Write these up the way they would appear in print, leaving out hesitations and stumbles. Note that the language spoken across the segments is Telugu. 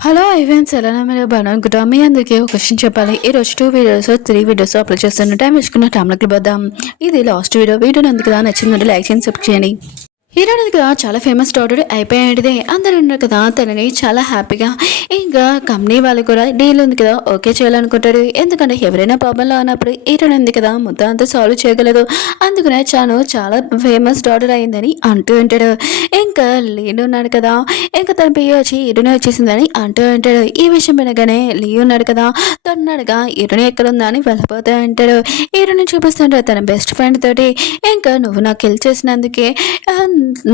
హలో ఈవెంట్స్ ఎలా మీరు బాగున్నా మీ అందరికీ ఒక విషయం చెప్పాలి. ఈరోజు 2 వీడియోస్ 3 వీడియోస్ అప్లోడ్ చేస్తున్న టైం వేసుకున్న టైంలోకి వద్దాం. ఇది లాస్ట్ వీడియో నన్ను కదా నచ్చిందంటే లైక్ చేయండి, సబ్స్క్రైబ్ చేయండి. హీరోయిన్ కదా చాలా ఫేమస్ డాటర్ అయిపోయాడిదే. అందరూ ఉన్నారు కదా తనని చాలా హ్యాపీగా ఇంకా కంపెనీ వాళ్ళు కూడా డీల్ ఉంది కదా ఓకే చేయాలనుకుంటారు. ఎందుకంటే ఎవరైనా ప్రాబ్లంలో ఉన్నప్పుడు హీరోయిన్ ఉంది కదా మొత్తం అంతా సాల్వ్ చేయగలదు. అందుకనే చాలా ఫేమస్ డాటర్ అయిందని అంటూ ఉంటాడు. ఇంకా లీడ్ ఉన్నాడు కదా, ఇంకా తన పియ్య వచ్చి హీరోయిన్ వచ్చేసిందని అంటూ ఉంటాడు. ఈ విషయం వినగానే లీ ఉన్నాడు కదా తన్నాడుగా హీరోయిన్ ఎక్కడ ఉందా అని వెళ్ళిపోతా ఉంటాడు. హీరోయిన్ చూపిస్తుంటాడు తన బెస్ట్ ఫ్రెండ్ తోటి. ఇంకా నువ్వు నాకు హెల్ప్ చేసినందుకే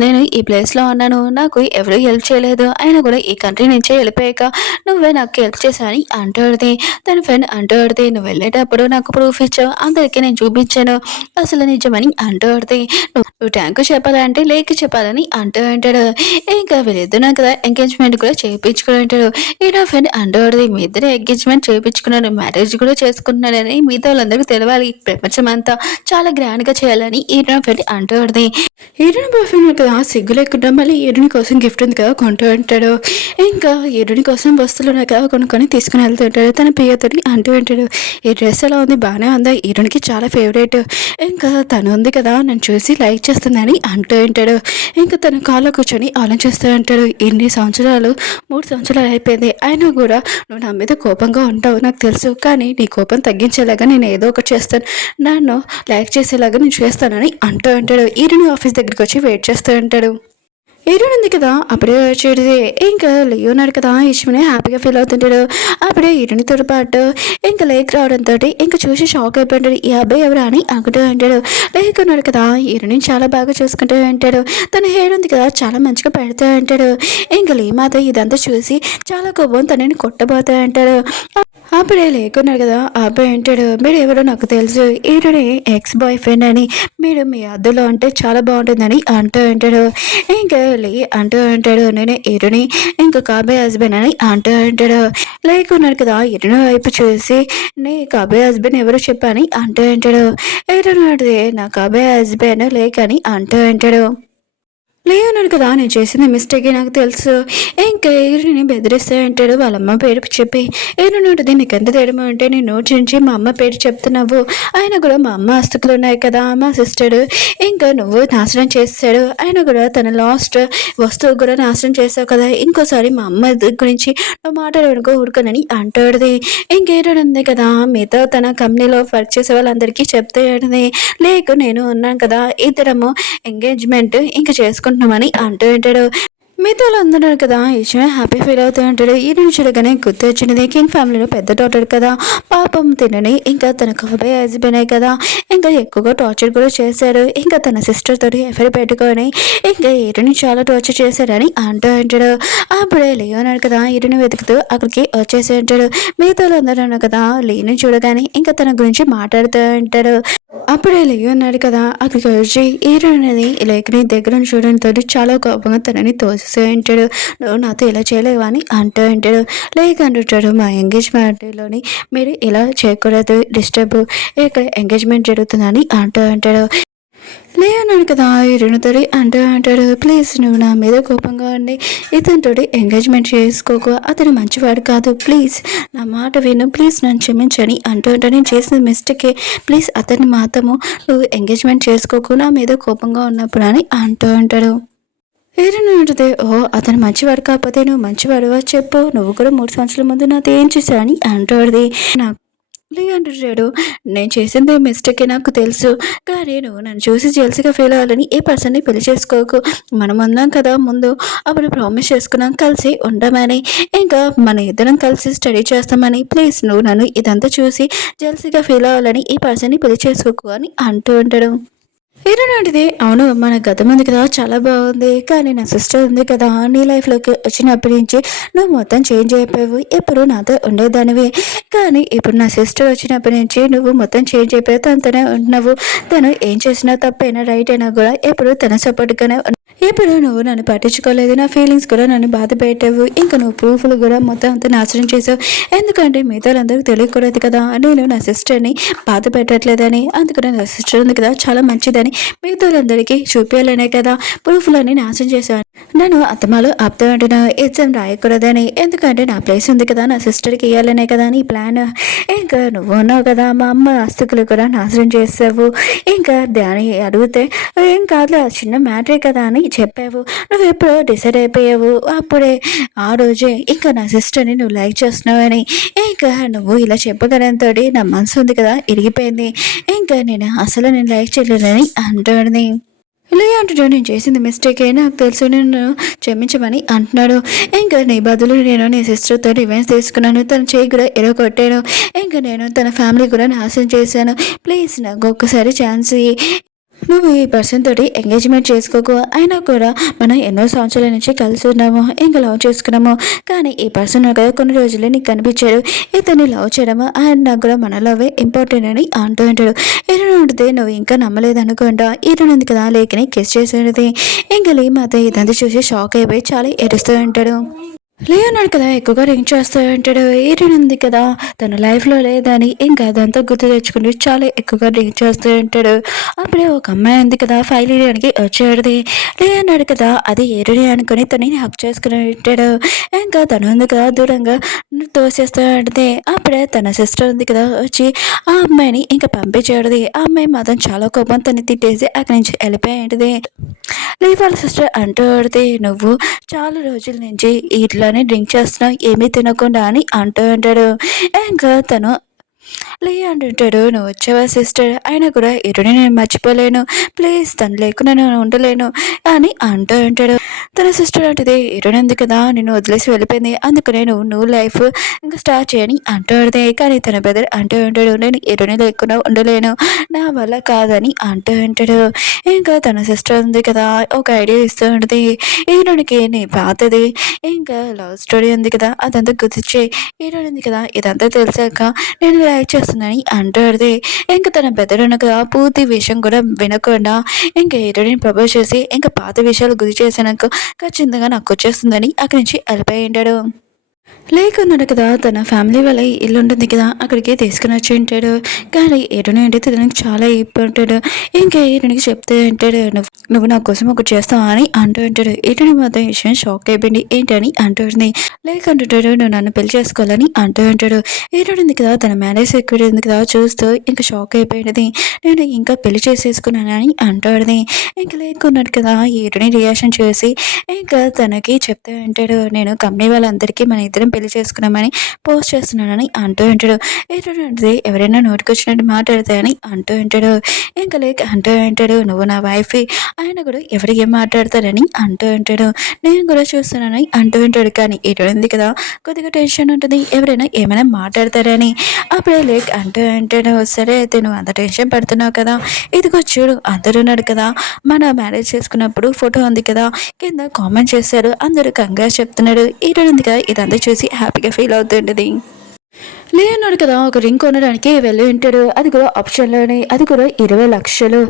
నేను ఈ ప్లేస్లో ఉన్నాను, నాకు ఎవరు హెల్ప్ చేయలేదు, అయినా కూడా ఈ కంట్రీ నుంచే వెళ్ళిపోయాక నువ్వే నాకు హెల్ప్ చేశావని అంటాడుది. తన ఫ్రెండ్ అంటాడుది, నువ్వు వెళ్ళేటప్పుడు నాకు ప్రూఫ్ ఇచ్చావు, అందరికీ నేను చూపించాను అసలు నిజమని అంటాడుది. నువ్వు ట్యాంకు చెప్పాలంటే లేక్ చెప్పాలని అంటూ ఉంటాడు. ఇంకా వీళ్ళిద్దరు కదా ఎంగేజ్మెంట్ కూడా చేయించుకుని ఉంటాడు. ఈ నా ఫ్రెండ్ అంటాడుది, మీ ఇద్దరు ఎంగేజ్మెంట్ చేయించుకున్నాడు, మ్యారేజ్ కూడా చేసుకుంటున్నాడని మిగతా వాళ్ళందరికీ తెలవాలి, ప్రపంచం అంతా చాలా గ్రాండ్గా చేయాలని ఈ నా ఫ్రెండ్ అంటాడుది. హీరోయిన్ బాయ్ ఫ్రెండ్ కదా సిగ్గు లేకుండా మళ్ళీ హీరోయిన్ కోసం గిఫ్ట్ ఉంది కదా కొంటూ ఉంటాడు. ఇంకా హీరోయిన్ కోసం వస్తువులు ఉన్నాయి కదా కొనుక్కొని తీసుకుని వెళ్తుంటాడు. తన పియ్యతోటి అంటూ ఉంటాడు, ఈ డ్రెస్ ఎలా ఉంది, బాగానే ఉందా, హీరోయిన్కి చాలా ఫేవరెట్, ఇంకా తను ఉంది కదా నన్ను చూసి లైక్ చేస్తుందని అంటూ ఉంటాడు. ఇంకా తన కాళ్ళ కూర్చొని ఆలోచిస్తూ ఉంటాడు. ఇన్ని సంవత్సరాలు 3 సంవత్సరాలు అయిపోయింది, అయినా కూడా నువ్వు నా మీద కోపంగా ఉంటావు నాకు తెలుసు, కానీ నీ కోపం తగ్గించేలాగా నేను ఏదో ఒకటి చేస్తాను, నన్ను లైక్ చేసేలాగా నేను చేస్తానని అంటూ ఉంటాడు. హీరోయిన్ ఆఫీస్ దగ్గరికి వచ్చి వెయిట్ చేస్తూ ఉంటాడు. హీరోయిన్ ఉంది కదా అప్పుడే వచ్చేది. ఇంకా లియో ఉన్నాడు కదా ఇష్టమని హ్యాపీగా ఫీల్ అవుతుంటాడు. అప్పుడే హీరోయిన్తో పాటు ఇంకా లేక్ రావడంతో ఇంకా చూసి షాక్ అయిపోయింటాడు. ఈ అబ్బాయి ఎవరు అని అనుకుంటూ ఉంటాడు. లేక్ ఉన్నాడు కదా హీరోయిన్ చాలా బాగా చూసుకుంటూ ఉంటాడు. తన హెయిర్ ఉంది కదా చాలా మంచిగా పెడుతూ ఉంటాడు. ఇంకా లీ మాత ఇదంతా చూసి చాలా కోపం తనని కొట్టబోతూ ఉంటాడు. అప్పుడే లేకున్నాడు కదా ఆ అబ్బాయి అంటాడు, మీరు ఎవరో నాకు తెలుసు, ఈరోని ఎక్స్ బాయ్ ఫ్రెండ్ అని, మీరు మీ అద్దెలో అంటే చాలా బాగుంటుందని అంటూ ఉంటాడు. ఇంకా లే అంటూ ఉంటాడు, నేను ఈరోని ఇంకా కాబోయే హస్బెండ్ అని అంటూ ఉంటాడు. లేకున్నాడు కదా ఈరోని వైపు చూసి, నీ కాబోయే హస్బెండ్ ఎవరో చెప్పని అంటూ ఉంటాడు. ఈరోని నా కాబోయే హస్బెండ్ లేకని అంటూ ఉంటాడు. లేదన్నాడు కదా నేను చేసిన మిస్టేకే నాకు తెలుసు, ఇంకా ఏరుని బెదిరిస్తా అంటాడు వాళ్ళ అమ్మ పేరు చెప్పి. ఏనుంటుంది నీకు ఎంత తేడమో అంటే నేను నోటి నుంచి మా అమ్మ పేరు చెప్తున్నావు, ఆయన కూడా మా అమ్మ ఆస్తుకులు ఉన్నాయి కదా మా సిస్టర్, ఇంకా నువ్వు నాశనం చేస్తాడు, ఆయన కూడా తన లాస్ట్ వస్తువు కూడా నాశనం చేస్తావు కదా, ఇంకోసారి మా అమ్మ గురించి నువ్వు మాట్లాడనుకో ఊరుకనని అంటాడుది. ఇంకేరుంది కదా మిగతా తన కంపెనీలో వర్క్ చేసే వాళ్ళందరికీ చెప్తాడుది, లేక నేను ఉన్నాను కదా ఇద్దరము ఎంగేజ్మెంట్ ఇంకా చేసుకుంటున్నామని అంటూ ఉంటాడు. మిగతా అందరూ కదా ఇష్టమే హ్యాపీ ఫీల్ అవుతూ ఉంటాడు. ఈ నుంచి చూడగానే గుర్తు వచ్చినది కింగ్ ఫ్యామిలీలో పెద్ద డాటర్ కదా పాపం తినని ఇంకా తన కాబోయే హస్బెండ్ కదా ఇంకా ఎక్కువగా టార్చర్ కూడా చేశాడు. ఇంకా తన సిస్టర్ తోటి ఎఫ్ఐఆర్ పెట్టుకొని ఇంకా ఈరుని చాలా టార్చర్ చేశాడని అంటూ ఉంటాడు. అప్పుడే లేవన్నాడు కదా ఈరుని వెతుకుతూ అక్కడికి వచ్చేసి ఉంటాడు. మిగతా అందరూ కదా లేని చూడగానే ఇంకా తన గురించి మాట్లాడుతూ ఉంటాడు. అప్పుడే లేవి ఉన్నాడు కదా అక్కడికి వచ్చి హీరోయిన్ లేఖని దగ్గర చూడడంతో చాలా కోపంగా తనని తోసేస్తూ ఉంటాడు. నువ్వు నాతో ఇలా చేయలేవా అని అంటూ ఉంటాడు. లేక అంటుంటాడు, మా ఎంగేజ్మెంట్లోని మీరు ఇలా చేయకూడదు, డిస్టర్బ్, ఇక్కడ ఎంగేజ్మెంట్ జరుగుతుందని అంటూ ఉంటాడు. లేదన్నాడు కదా హీరోయిన్తోటి అంటూ అంటాడు, ప్లీజ్ నువ్వు నా మీద కోపంగా ఉండి ఇతనితోటి ఎంగేజ్మెంట్ చేసుకోకు, అతను మంచివాడు కాదు, ప్లీజ్ నా మాట విను, ప్లీజ్ నన్ను క్షమించని అంటూ ఉంటాడు. నేను చేసిన మిస్టేకే, ప్లీజ్ అతన్ని మాత్రము నువ్వు ఎంగేజ్మెంట్ చేసుకోకు, నా మీద కోపంగా ఉన్నప్పుడు అని అంటూ ఉంటాడు. హీరోయిన్ ఉంటుంది, ఓ అతను మంచివాడు కాకపోతే నువ్వు మంచివాడువా చెప్పు, నువ్వు కూడా 3 సంవత్సరాల ముందు నాతో ఏం చేశావని అంటాడుది. నాకు అంటాడు, నేను చేసింది మిస్టేకే నాకు తెలుసు, కానీ నువ్వు నన్ను చూసి జెల్సీగా ఫీల్ అవ్వాలని ఏ పర్సన్ని పెళ్లి చేసుకోకు, మనం ఉన్నాం కదా ముందు అప్పుడు ప్రామిస్ చేసుకున్నాం కలిసి ఉండమని, ఇంకా మన ఇద్దరం కలిసి స్టడీ చేస్తామని, ప్లీజ్ నువ్వు నన్ను ఇదంతా చూసి జెల్సీగా ఫీల్ అవ్వాలని ఈ పర్సన్ని పెళ్లి చేసుకోకు అని అంటూ ఉంటాడు. హీరోయిన్ అవును మన గతం ఉంది కదా చాలా బాగుంది, కానీ నా సిస్టర్ ఉంది కదా నీ లైఫ్లోకి వచ్చినప్పటి నుంచి నువ్వు మొత్తం చేంజ్ అయిపోయావు, ఎప్పుడు నాతో ఉండేదానివి, కానీ ఇప్పుడు నా సిస్టర్ వచ్చినప్పటి నుంచి నువ్వు మొత్తం చేంజ్ అయిపోయావు, తనతోనే ఉంటున్నావు, తను ఏం చేసినా తప్పైనా రైట్ అయినా కూడా ఎప్పుడు తన సపోర్ట్గానే ఇప్పుడు నువ్వు నన్ను పట్టించుకోలేదు, నా ఫీలింగ్స్ కూడా నన్ను బాధ పెట్టావు, ఇంకా నువ్వు ప్రూఫ్లు కూడా మొత్తం అంతా నాశనం చేసావు. ఎందుకంటే మిగతా అందరికి తెలియకూడదు కదా నేను నా సిస్టర్ని బాధ పెట్టట్లేదని, అందుకని నా సిస్టర్ ఉంది కదా చాలా మంచిదని మిగతా వాళ్ళందరికీ చూపించాలనే కదా ప్రూఫ్లన్నీ నాశనం చేశాను. నన్ను అత్తమాలు ఆపుతూ ఉంటున్నా ఎగ్జామ్ రాయకూడదని, ఎందుకంటే నా ప్లేస్ ఉంది కదా నా సిస్టర్కి ఇవ్వాలనే కదా నీ ప్లాన్. ఇంకా నువ్వు ఉన్నావు కదా మా అమ్మ ఆస్తులు కూడా నాశనం చేసావు. ఇంకా దాన్ని అడిగితే ఏం కాదు చిన్న మ్యాటరే కదా అని చెప్పావు. నువ్వు ఎప్పుడో డిసైడ్ అయిపోయావు అప్పుడే ఆ రోజే ఇంకా నా సిస్టర్ని నువ్వు లైక్ చేస్తున్నావని. ఇంకా నువ్వు ఇలా చెప్పగలంతో నా మనసు ఉంది కదా ఇరిగిపోయింది. ఇంకా నేను లైక్ చేయలేదని అంటాడు. ఇలా అంటున్నాడు నేను చేసింది మిస్టేకే, నాకు తెలుసు, నేను క్షమించమని అంటున్నాడు. ఇంకా నీ బదులు నేను నీ సిస్టర్తో రివెంజ్ తీసుకున్నాను, తన చేయి కూడా ఎరగొట్టాను, ఇంకా నేను తన ఫ్యామిలీ కూడా నాశనం చేశాను. ప్లీజ్ నాకు ఒక్కసారి ఛాన్స్ ఇయ్యి. నువ్వు ఈ పర్సన్ తోటి ఎంగేజ్మెంట్ చేసుకోకు, అయినా కూడా మనం ఎన్నో సంవత్సరాల నుంచి కలిసి ఉన్నాము, ఇంకా లవ్ చేసుకున్నాము, కానీ ఈ పర్సన్ కదా కొన్ని రోజులే నీకు కనిపించాడు, ఇతన్ని లవ్ చేయడము అండ్ నాకు కూడా మన లవ్వే ఇంపార్టెంట్ అని అంటూ ఉంటాడు. ఇతను ఉంటే నువ్వు ఇంకా నమ్మలేదు అనుకుంటా, ఇతను ఉంది కదా లేకని కిస్ చేసేది. ఇంకా లీ మాత ఇదంతా చూసి షాక్ అయిపోయి చాలా ఏడుస్తూ ఉంటాడు. లేన్నాడు కదా ఎక్కువగా రింగ్ చేస్తూ ఉంటాడు. ఉంది కదా తన లైఫ్లో లేదని ఇంకా అదంతా గుర్తు తెచ్చుకుని చాలా ఎక్కువగా రింగ్ చేస్తూ ఉంటాడు. అప్పుడే ఒక అమ్మాయి ఉంది కదా ఫైల్ ఇయడానికి వచ్చేది. లేన్నాడు కదా అది ఏరుని అనుకుని తనని హక్ చేసుకుని ఉంటాడు. ఇంకా తను ఉంది కదా దూరంగా తోసేస్తూ ఉంటుంది. అప్పుడే తన సిస్టర్ ఉంది కదా వచ్చి ఆ అమ్మాయిని ఇంకా పంపించేది. ఆ అమ్మాయి మాత్రం చాలా కోపం తను తిట్టేసి అక్కడి నుంచి వెళ్ళిపోయి ఉంటుంది. వాళ్ళ సిస్టర్ అంటూ నువ్వు చాలా రోజుల నుంచి ఇట్లానే డ్రింక్ చేస్తున్నావు ఏమీ తినకుండా అని అంటూ ఉంటాడు. ఇంకా తను అంటుంటాడు నువ్వు వచ్చావా సిస్టర్, అయినా కూడా ఇరుని నేను మర్చిపోలేను, ప్లీజ్ తను లేకుండా నేను ఉండలేను అని అంటూ ఉంటాడు. తన సిస్టర్ అంటే ఇరుని ఉంది కదా నేను వదిలేసి వెళ్ళిపోయింది, అందుకనే నువ్వు లైఫ్ ఇంకా స్టార్ట్ చేయని అంటూ ఉంటుంది. కానీ తన బ్రదర్ అంటూ ఉంటాడు నేను ఇరుని లేకుండా ఉండలేను, నా వల్ల కాదని అంటూ ఉంటాడు. ఇంకా తన సిస్టర్ ఉంది కదా ఒక ఐడియా ఇస్తూ ఉంటుంది. ఈరునికి నీ పాతది ఇంకా లవ్ స్టోరీ ఉంది కదా అదంతా గుర్తిచ్చే, ఈరుని ఉంది కదా ఇదంతా తెలిసాక నేను లైక్ చేస్తుందని అంటాడు. ఇంకా తన బెదరును కదా పూర్తి విషయం కూడా వినకుండా ఇంకా హీరోని ప్రపోజ్ చేసి ఇంకా పాత విషయాలు గురి చేసినాక ఖచ్చితంగా నాకు వచ్చేస్తుందని అక్కడి నుంచి వెళ్ళిపోయి ఉంటాడు. లేకున్నాడు కదా తన ఫ్యామిలీ వాళ్ళ ఇల్లు ఉంటుంది కదా అక్కడికి తీసుకుని వచ్చి ఉంటాడు. కానీ ఏడుని అంటే తనకి చాలా ఇబ్బంటాడు. ఇంకా ఏడునికి చెప్తే అంటాడు నువ్వు నా కోసం ఒకటి చేస్తావా అని అంటూ ఉంటాడు. ఏటుని మాత్రం విషయం షాక్ అయిపోయింది ఏంటని అంటుంది. లేకంటుంటాడు నువ్వు నన్ను పెళ్లి చేసుకోవాలని అంటూ ఉంటాడు. ఏడుంది కదా తన మ్యారేజ్ సెక్యూరిటీ ఉంది కదా చూస్తూ ఇంకా షాక్ అయిపోయినది. నేను ఇంకా పెళ్లి చేసేసుకున్నానని అంటాడుది. ఇంకా లేకున్నాడు కదా ఏడుని రియాక్షన్ చేసి ఇంకా తనకి చెప్తే ఉంటాడు నేను కంపెనీ వాళ్ళందరికీ మన ఇద్దరం పెళ్లి చేసుకున్నామని పోస్ట్ చేస్తున్నానని అంటూ ఉంటాడు. ఏంటంటే ఎవరైనా నోటికొచ్చినట్టు మాట్లాడతాయని అంటూ ఉంటాడు. ఇంకా అంటూ ఉంటాడు నువ్వు నా వైఫ్, ఆయన కూడా ఎవరికి ఏం మాట్లాడతారని అంటూ ఉంటాడు. నేను కూడా చూస్తున్నానని అంటూ ఉంటాడు. కానీ ఇటుంది కదా కొద్దిగా టెన్షన్ ఉంటుంది ఎవరైనా ఏమైనా మాట్లాడతారని. అప్పుడే అంటూ ఉంటాడు సరే అయితే నువ్వు అంత టెన్షన్ పడుతున్నావు కదా ఇదిగో చూడు అందరూ ఉన్నాడు కదా మన మ్యారేజ్ చేసుకున్నప్పుడు ఫోటో ఉంది కదా కింద కామెంట్ చేశారు అందరూ కంగ్రాట్స్ చెప్తున్నాడు. ఉంది కదా ఇదంతా చూసి హ్యాపీగా ఫీల్ అవుతుంటుంది. లేన్నాడు కదా ఒక రింగ్ కొనడానికి వెళ్ళి ఉంటాడు. అది కూడా ఆప్షన్లోనే, అది కూడా 20 లక్షలు.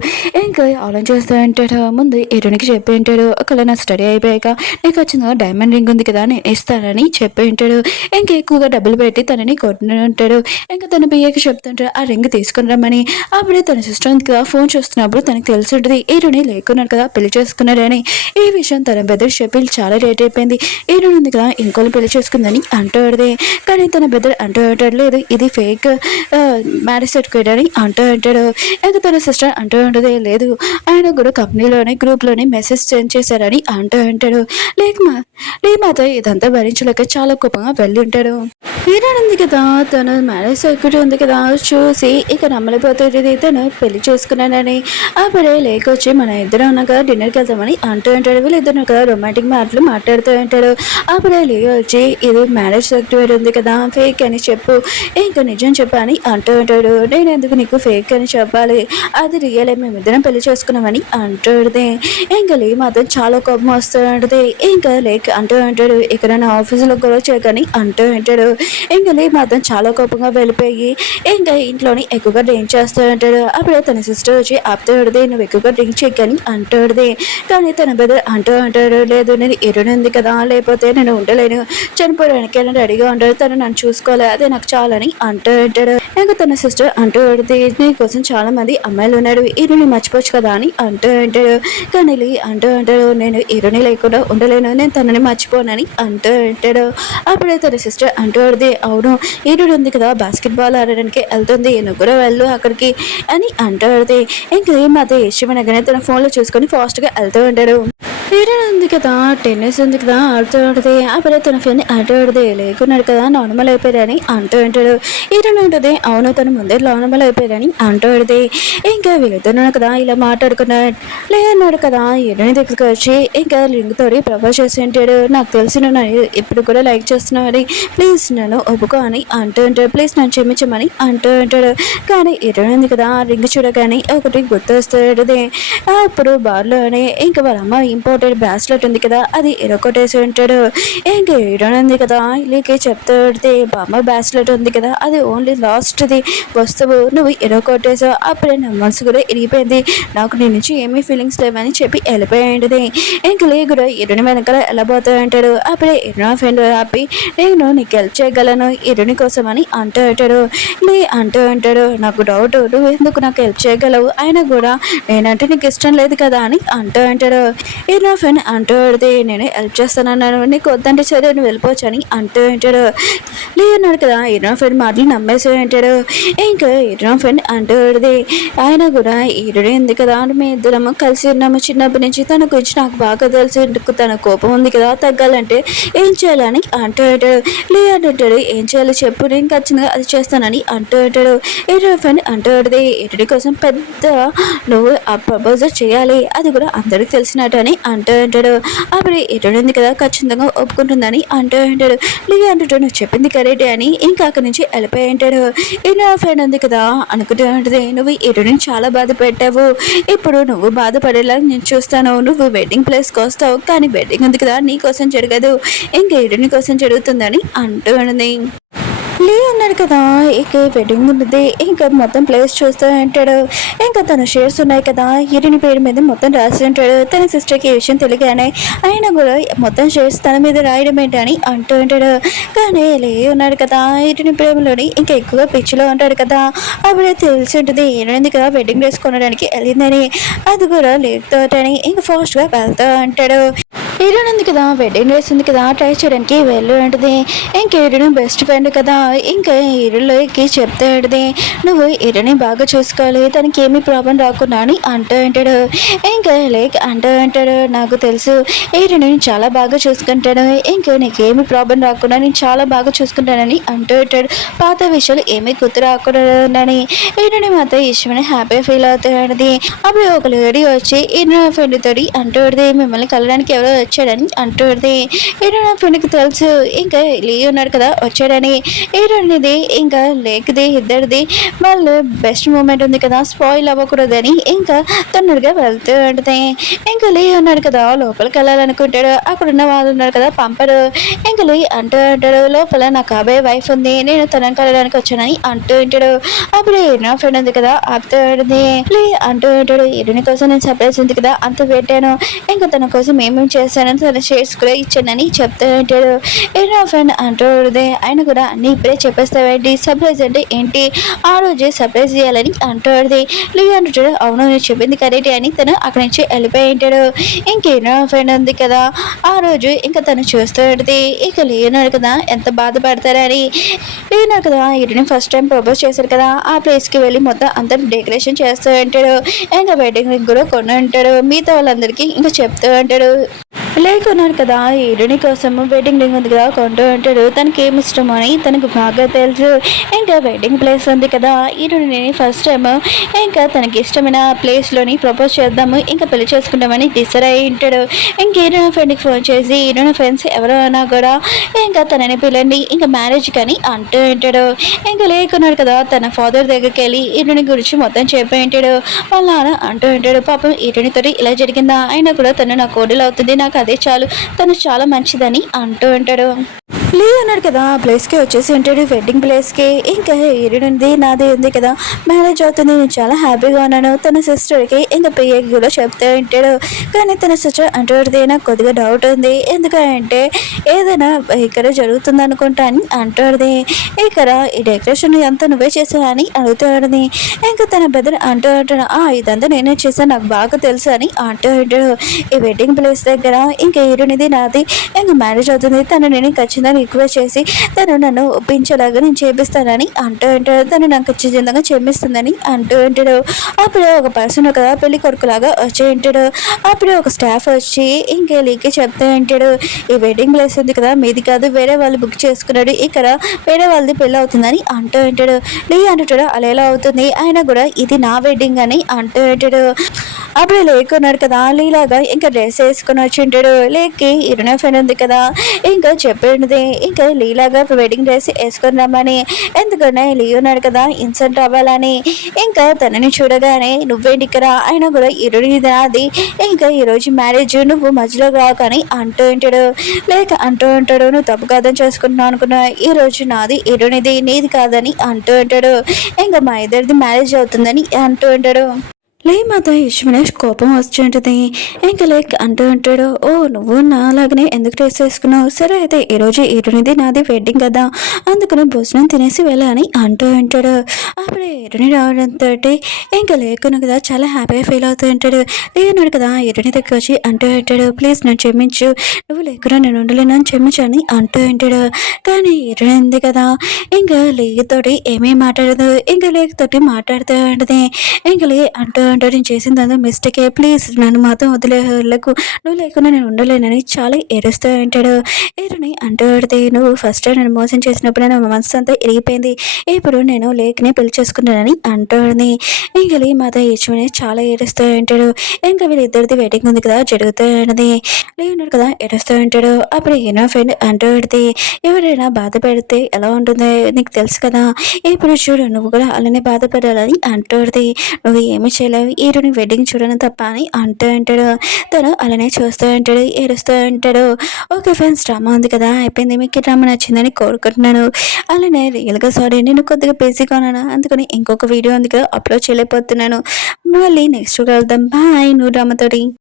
ఇంకా ఆలోచన చేస్తూ ఉంటాడు. ముందు ఇరునికి చెప్పి ఉంటాడు ఒకవేళ నా స్టడీ అయిపోయాక నీకు వచ్చిన డైమండ్ రింగ్ ఉంది కదా నేను ఇస్తానని చెప్పి ఉంటాడు. ఇంకా ఎక్కువగా డబ్బులు పెట్టి తనని కొట్టిన ఉంటాడు. ఇంకా తన బియ్యకి చెప్తుంటాడు ఆ రింగ్ తీసుకుని రమ్మని. అప్పుడే తన సిస్టర్ ఉంది కదా ఫోన్ చూస్తున్నప్పుడు తనకు తెలిసి ఉంటుంది ఇరుని లేకున్నాడు కదా పెళ్లి చేసుకున్నాడని. ఈ విషయం తన బెదర్ చెప్పి చాలా లేట్ అయిపోయింది. ఇరుని ఉంది కదా ఇంకోళ్ళు పెళ్లి చేసుకుందని అంటాడు. కానీ తన బెదర్ అంటూ ఉంటాడు లేదు ఇది ఫేక్ మ్యారేజ్ సర్టిఫికేట్ అని అంటూ ఉంటాడు. ఇంకా తన సిస్టర్ అంటూ ఉంటుంది లేదు ఆయన కూడా కంపెనీలోనే గ్రూప్లోనే మెసేజ్ సెండ్ చేశారని అంటూ ఉంటాడు. మాత్రం ఇదంతా భరించలేక చాలా కోపంగా వెళ్ళి ఉంటాడు. హీరోయిన్ ఉంది కదా తన మ్యారేజ్ సర్టిఫికేట్ ఉంది కదా చూసి ఇక నమ్మలేకపోతుంది తను పెళ్లి చేసుకున్నానని. అప్పుడే వచ్చి మన ఇద్దరు ఉన్నాక డిన్నర్కి వెళ్తామని అంటూ ఉంటాడు. వీళ్ళిద్దరు కదా రొమాంటిక్ మాటలు మాట్లాడుతూ ఉంటాడు. అప్పుడే వచ్చి ఇది మ్యారేజ్ సర్టిఫికేట్ ఉంది కదా ఫేక్ అని చెప్పు, ఇంకా నిజం చెప్పని అంటూ ఉంటాడు. నేను ఎందుకు నీకు ఫేక్ అని చెప్పాలి, అది రియల్ మేమిద్దరం పెళ్లి చేసుకున్నామని అంటుంది. ఇంకా మాత్రం చాలా కోపం వస్తూ ఉంటుంది. ఇంకా అంటూ ఉంటాడు ఇక్కడ నా ఆఫీసులో గొడవ చేయకని అంటూ ఉంటాడు. ఇంకా లీ మాత్రం చాలా కోపంగా వెళ్ళిపోయి ఇంకా ఇంట్లోని ఎక్కువగా డ్రింక్ చేస్తూ ఉంటాడు. అప్పుడే తన సిస్టర్ వచ్చి ఆపుతాడుది, నువ్వు ఎక్కువగా డ్రింక్ చేయని అంటాడుది. కానీ తన బ్రదర్ అంటాడు, లేదు నేను ఎరునుంది కదా, లేకపోతే నేను ఉండలేను, చనిపోవడానికి రెడీగా ఉంటాడు, తను నన్ను చూసుకోవాలి, అదే నాకు చాలని అంటాడు. ఇంకా తన సిస్టర్ అంటాడుది, నీకోసం చాలా మంది అమ్మాయిలు ఉన్నారు, ఇరుని మర్చిపోవచ్చు కదా అని అంటాడు. కానీ అంటాడు, నేను ఇరుని లేకుండా ఉండలేను, నేను తనని మర్చిపోనని అంటాడు. అప్పుడే తన సిస్టర్ అంటాడుది, అవును ఇరుడు ఉంది కదా బాస్కెట్ బాల్ ఆడడానికి వెళ్తుంది, నువ్వు కూడా వెళ్ళు అక్కడికి అని అంటాడుది. ఇంకా ఏమైతే యశ్వనగానే తన ఫోన్లో చూసుకొని ఫాస్ట్గా వెళ్తూ ఉంటాడు. హీరోయిన్ ఉంది కదా, టెన్నిస్ ఉంది కదా ఆడుతూ ఉంటుంది. అప్పుడే తన ఫ్రెండ్ అంటాడుది, లేకున్నాడు కదా నార్మల్ అయిపోయాడని అంటూ ఉంటాడు. హీరోయిన్ ఉంటుంది, అవును తను ముందే నార్మల్ అయిపోయాడని అంటాడుది. ఇంకా వీళ్ళిద్దరున్నాడు కదా ఇలా మాట్లాడుకున్నాడు. లేదన్నాడు కదా హీరోయిన్ దగ్గరికి వచ్చి ఇంకా లింక్ తోడి ప్రపోజ్ చేసి ఉంటాడు. నాకు తెలిసి నువ్వు ఇప్పుడు కూడా లైక్ చేస్తున్నావు అని, ప్లీజ్ నన్ను ఒప్పుకో అని అంటూ ఉంటాడు. ప్లీజ్ నన్ను క్షమించమని అంటూ ఉంటాడు. కానీ హీరోయిన్ ఉంది కదా రింగ్ చూడగానే ఒకటి గుర్తొస్తాడుది. అప్పుడు బార్లోనే ఇంకా వాళ్ళ అమ్మ ఇంపార్టెంట్ బ్రాస్లెట్ ఉంది కదా అది ఎరగొట్టేసి ఉంటాడు. ఇంకా హీరోయిన్ ఉంది కదా ఇలాగే చెప్తాడుది, బామ్మ బ్రాస్లెట్ ఉంది కదా అది ఓన్లీ లాస్ట్ది వస్తువు, నువ్వు ఎరగొట్టేసావు, అప్పుడే నా మనసు కూడా ఇరిగిపోయింది, నాకు నీ నుంచి ఏమీ ఫీలింగ్స్ లేవని చెప్పి వెళ్ళిపోయింది. ఇంకా లే కూడా హీరోయిన్ వెనకాల వెళ్ళబోతూ ఉంటాడు. అప్పుడే హీరోయిన్ ఫ్రెండ్ హ్యాపీ, నేను నీకు హెల్ప్ చేయగలను హీరోయిన్ కోసం అని అంటూ ఉంటాడు. లే అంటూ ఉంటాడు, నాకు డౌట్ నువ్వు ఎందుకు నాకు హెల్ప్ చేయగలవు, అయినా కూడా నేనంటే నీకు ఇష్టం లేదు కదా అని అంటూ ఉంటాడు. హీరో ఫ్రెండ్ అంటూ ఉంటుంది, నేను హెల్ప్ చేస్తానన్నాను, నీకు వద్దంటే సరే నువ్వు వెళ్ళిపోవచ్చు అని అంటూ ఉంటాడు. లే అన్నాడు కదా హీరో ఫ్రెండ్ మాటలు నమ్మేసి ఉంటాడు. ఇంకా హీరో ఫ్రెండ్ అంటూ ఉంటుంది, ఆయన కూడా హీరోడే ఉంది కదా మీ ఇద్దరము కలిసి ఉన్నాము చిన్నప్పటి నుంచి, తన గురించి నాకు బాగా తెలుసు, తన కోపం ఉంది కదా తగ్గాలంటే ఏం చేయాలని అంటూ ఉంటాడు. లే అంటాడు, ఏం చేయాలో చెప్పు, నేను ఖచ్చితంగా అది చేస్తానని అంటూ ఉంటాడు. హీరో ఫ్రెండ్ అంటూ ఉంటుంది, హీరోడి కోసం పెద్ద నువ్వు ఆ ప్రపోజల్ చేయాలి, అది కూడా అందరికి తెలిసినట్టు అని అంటూ ఉంటాడు. అప్పుడు హీరోయిన్ ఉంది కదా ఖచ్చితంగా ఒప్పుకుంటుందని అంటూ ఉంటాడు. లే అంటాడు, నువ్వు చెప్పింది కరెక్టే అని ఇంకా అక్కడి నుంచి వెళ్ళిపోయి ఉంటాడు. హీరో ఫ్రెండ్ ఉంది కదా అనుకుంటూ ఉంటుంది, నువ్వు హీరోయిన్ చాలా బాధ పెట్టావు, ఇప్పుడు నువ్వు బాధపడేలా నేను చూస్తాను, నువ్వు వెడ్డింగ్ ప్లేస్కి వస్తావు కానీ వెడ్డింగ్ ఉంది కదా నీ కోసం జరగదు, ఇంకా హీరోయిన్ కోసం జరుగుతుందని అంటూ ఉన్నది. లే అన్నాడు కదా ఇక వెడ్డింగ్ ఉన్నది, ఇంకా మొత్తం ప్లేస్ చూస్తూ ఉంటాడు. ఇంకా తన షేర్స్ ఉన్నాయి కదా హీరోయిన్ పేరు మీద మొత్తం రాసి ఉంటాడు. తన సిస్టర్కి ఈ విషయం తెలియగానే ఆయన కూడా మొత్తం షేర్స్ తన మీద రాయడం ఏంటని అంటూ ఉంటాడు. కానీ లే ఉన్నాడు కదా హీరోయిన్ ప్రేమలోని ఇంకా ఎక్కువగా పిచ్చిలో ఉంటాడు కదా, అప్పుడే తెలిసి ఉంటుంది హీరోయిన్ కదా వెడ్డింగ్ డ్రెస్ కొనడానికి వెళ్ళిందని, అది కూడా లేకపోతేని ఇంకా ఫాస్ట్గా వెళ్తూ ఉంటాడు. హీరోయిన్ ఉంది కదా వెడ్డింగ్ డ్రెస్ ఉంది కదా ట్రై చేయడానికి వెళ్ళు ఉంటుంది. ఇంకా హీరోయిన్ బెస్ట్ ఫ్రెండ్ కదా ఇంకా హీరోలోకి చెప్తే ఉంటుంది, నువ్వు హీరోని బాగా చూసుకోవాలి, తనకి ఏమీ ప్రాబ్లం రాకుండా అని అంటూ ఉంటాడు. ఇంకా లేక్ అంటూ ఉంటాడు, నాకు తెలుసు హీరోని చాలా బాగా చూసుకుంటాను, ఇంకా నీకేమీ ప్రాబ్లం రాకుండా నేను చాలా బాగా చూసుకుంటానని అంటూ ఉంటాడు. పాత విషయాలు ఏమీ గుర్తు రాకుండాని హీరోని మాత్రం ఇష్టమని హ్యాపీ ఫీల్ అవుతుంది. అప్పుడు ఒక లేడీ వచ్చి హీరో ఫ్రెండ్ తోటి అంటూ ఉంటుంది, మిమ్మల్ని కలడానికి ఎవరో వచ్చాడని అంటుంది. హీరోయిన్ ఫ్రెండ్కి తెలుసు ఇంకా లీ ఉన్నాడు కదా వచ్చాడని. హీరోయిన్ది ఇంకా లేక్ది ఇద్దరిది వాళ్ళు బెస్ట్ మూమెంట్ ఉంది కదా స్పాయిల్ అవ్వకూడదని ఇంకా తొందరగా వెళ్తూ ఉంటుంది. ఇంకా లీ ఉన్నాడు కదా లోపలికి వెళ్ళాలనుకుంటాడు, అక్కడ ఉన్న వాళ్ళు ఉన్నారు కదా పంపరు. ఇంకా లీ అంటూ ఉంటాడు, లోపల నా కాబోయే వైఫ్ ఉంది, నేను తనని కలడానికి వచ్చానని అంటూ ఉంటాడు. అప్పుడు హీరోయిన్ ఫ్రెండ్ ఉంది కదా ఆపుతూ ఉంటుంది. లీ అంటూ ఉంటాడు, హీరోయిన్ కోసం నేను సర్ప్రైజ్ ఉంది కదా అంత పెట్టాను, ఇంకా తన కోసం ఏమేమి చేస్తాను తన షేర్స్ కూడా ఇచ్చానని చెప్తూ ఉంటాడు. హీరో ఫ్రెండ్ అంటుంది, ఆయన కూడా అన్ని ఇప్పుడే చెప్పేస్తావేంటి, సర్ప్రైజ్ అంటే ఏంటి, ఆ రోజే సర్ప్రైజ్ చేయాలని అంటుంది. లీ అంటాడు, అవును నేను చెప్పింది కరెక్ట్ అని తను అక్కడి నుంచి వెళ్ళిపోయి ఉంటాడు. ఇంక హీరో ఫ్రెండ్ ఉంది కదా ఆ రోజు ఇంకా తను చూస్తూ ఉంటుంది. ఇక లేనాడు కదా ఎంత బాధపడతారని. లేనాడు కదా హీరోని ఫస్ట్ టైం ప్రపోజ్ చేశారు కదా ఆ ప్లేస్కి వెళ్ళి మొత్తం అంతా డెకరేషన్ చేస్తూ ఉంటాడు. ఇంకా వెడ్డింగ్ రింగ్ కూడా కొని ఉంటాడు, మిగతా వాళ్ళందరికీ ఇంకా చెప్తూ ఉంటాడు. లేకున్నాడు కదా హీరోని కోసం వెడ్డింగ్ రింగ్ ఉంది కదా కొంటూ ఉంటాడు, తనకి ఏమి ఇష్టమో అని తనకు బాగా తెలుసు. ఇంకా వెడ్డింగ్ ప్లేస్ ఉంది కదా హీరోని ఫస్ట్ టైం ఇంకా తనకి ఇష్టమైన ప్లేస్లోని ప్రపోజ్ చేద్దాము ఇంకా పెళ్లి చేసుకుంటామని డిసైడ్ అయి ఉంటాడు. ఇంక హీరోయిన్ ఫ్రెండ్కి ఫోన్ చేసి హీరోయిన్ ఫ్రెండ్స్ ఎవరైనా కూడా ఇంకా తనని పిల్లండి ఇంకా మ్యారేజ్ కానీ అంటూ ఉంటాడు. ఇంకా లేకున్నాడు కదా తన ఫాదర్ దగ్గరికి వెళ్ళి హీరోని గురించి మొత్తం చెప్పి ఉంటాడు. వాళ్ళ నాన్న అంటూ ఉంటాడు, పాపం హీరోయిన్ తోటి ఇలా జరిగిందా, అయినా కూడా తను నా కోడలు అవుతుంది, నాకు అదే చాలు, తను చాలా మంచిదని అంటూ ఉంటాడు. లే అన్నాడు కదా ఆ ప్లేస్కి వచ్చేసి ఉంటాడు వెడ్డింగ్ ప్లేస్కి. ఇంకా హీరోయిన్ది నాది ఉంది కదా మ్యారేజ్ అవుతుంది, నేను చాలా హ్యాపీగా ఉన్నాను తన సిస్టర్కి ఇంకా పిఏకి కూడా చెప్తూ ఉంటాడు. కానీ తన సిస్టర్ అంటూది నాకు కొద్దిగా డౌట్ ఉంది, ఎందుకంటే ఏదైనా ఇక్కడ జరుగుతుంది అనుకుంటా అని అంటాడుది. ఇక్కడ ఈ డెకరేషన్ అంతా నువ్వే చేసావా అని అడుగుతాడుది. ఇంకా తన బెదర్ అంటూ ఉంటాడు ఇదంతా నేనే చేశాను నాకు బాగా తెలుసు అని అంటూ ఉంటాడు. ఈ వెడ్డింగ్ ప్లేస్ దగ్గర ఇంకా హీరోయిన్ది నాది ఇంకా మ్యారేజ్ అవుతుంది, తను నేను ఖచ్చితంగా రిక్వెస్ట్ చేసి తను నన్ను ఒప్పించేలాగా నేను చేపిస్తానని అంటూ ఉంటాడు. తను నాకు ఖచ్చితంగా చేపిస్తుందని అంటూ ఉంటాడు. అప్పుడే ఒక పర్సన్ కదా పెళ్లి కొడుకులాగా వచ్చి ఉంటాడు. అప్పుడే ఒక స్టాఫ్ వచ్చి ఇంకా లీకి చెప్తూ ఉంటాడు, ఈ వెడ్డింగ్ ప్లేస్ ఉంది కదా మీది కాదు, వేరే వాళ్ళు బుక్ చేసుకున్నాడు, ఇక్కడ వేరే వాళ్ళది పెళ్ళి అవుతుందని అంటూ ఉంటాడు. లీ అంటుంటాడు అలా ఎలా అవుతుంది, ఆయన కూడా ఇది నా వెడ్డింగ్ అని అంటూ ఉంటాడు. అప్పుడు లేకున్నాడు కదా లీలాగా ఇంకా డ్రెస్ వేసుకొని వచ్చి ఉంటాడు. లేకి ఇరునే ఫ్రెండ్ ఉంది కదా ఇంకా చెప్పినది ఇంకా లీలాగా వెడ్డింగ్ డ్రెస్ వేసుకొని రమ్మని, ఎందుకంటే లీ ఉన్నాడు కదా ఇన్సల్ట్ అవ్వాలని. ఇంకా తనని చూడగానే నువ్వేంటి ఇక్కడ, ఆయన కూడా ఇరునిది నాది, ఇంకా ఈరోజు మ్యారేజ్ నువ్వు మధ్యలో రాకని అంటూ ఉంటాడు. లేక అంటూ ఉంటాడు నువ్వు తప్పు కాదని చేసుకుంటున్నావు అనుకున్నా, ఈ రోజు నాది ఇరునిది నీది కాదని అంటూ ఉంటాడు. ఇంకా మా ఇద్దరిది మ్యారేజ్ అవుతుందని అంటూ ఉంటాడు. లే మాత యశ్వనేష్ కోపం వచ్చి ఇంకా లేక్ అంటూ ఉంటాడు, ఓ నువ్వు నాలాగనే ఎందుకు టేస్ట్ చేసుకున్నావు, సరే అయితే ఈరోజు ఈరునిది నాది వెడ్డింగ్ కదా అందుకని భోజనం తినేసి వెళ్ళని అంటూ ఉంటాడు. అప్పుడే ఈరుని రావడంతో ఇంకా లేకును కదా చాలా హ్యాపీగా ఫీల్ అవుతూ ఉంటాడు. లేకున్నాడు కదా ఈరుని దగ్గర వచ్చి అంటూ ఉంటాడు, ప్లీజ్ నన్ను క్షమించు, నువ్వు లేకుండా నేను ఉండలేను అని క్షమించని అంటూ ఉంటాడు. కానీ ఈరుని ఉంది కదా ఇంకా లేతోటి ఏమీ మాట్లాడదు, ఇంకా లేకతోటి మాట్లాడుతూ ఉంటుంది. ఇంకా లే అంటూ అంటాడు నేను చేసింది అంతా మిస్టేకే, ప్లీజ్ నన్ను మాత్రం వదిలేకు, నువ్వు లేకుండా నేను ఉండలేనని చాలా ఏడుస్తూ ఉంటాడు. ఏరుని అంటూ పడితే నువ్వు ఫస్ట్ నన్ను మోసం చేసినప్పుడు నా మనసు అంతా ఇరిగిపోయింది, ఇప్పుడు నేను లేకనే పెళ్లి చేసుకున్నానని అంటుంది. ఇంకా లే మాత యశ్వని చాలా ఏడుస్తూ ఉంటాడు. ఇంకా వీళ్ళిద్దరిది వెయిటింగ్ ఉంది కదా జరుగుతూ ఉన్నది. లే ఉన్నాడు కదా ఏడుస్తూ ఉంటాడు. అప్పుడు ఏనో ఫ్రెండ్ అంటూ పడితే ఎవరైనా బాధ పెడితే ఎలా ఉంటుందో నీకు తెలుసు కదా, ఇప్పుడు చూడు నువ్వు కూడా అలానే బాధపడాలని అంటుంది. నువ్వు ఏమి చేయలేవు ఈరుని వెడ్డింగ్ చూడడం తప్ప అని అంటూ ఉంటాడు. తను అలానే చూస్తూ ఉంటాడు, ఏడుస్తూ ఉంటాడు. ఓకే ఫ్రెండ్స్ డ్రామా ఉంది కదా అయిపోయింది, మీకు డ్రామా నచ్చిందని కోరుకుంటున్నాను. అలానే రియల్గా సారీ నేను కొద్దిగా బిజీగా ఉన్నాను, అందుకని ఇంకొక వీడియో ఉంది కదా అప్లోడ్ చేయలేకపోతున్నాను. మళ్ళీ నెక్స్ట్ వెళ్దాం, బాయ్. నువ్వు డ్రామాతోటి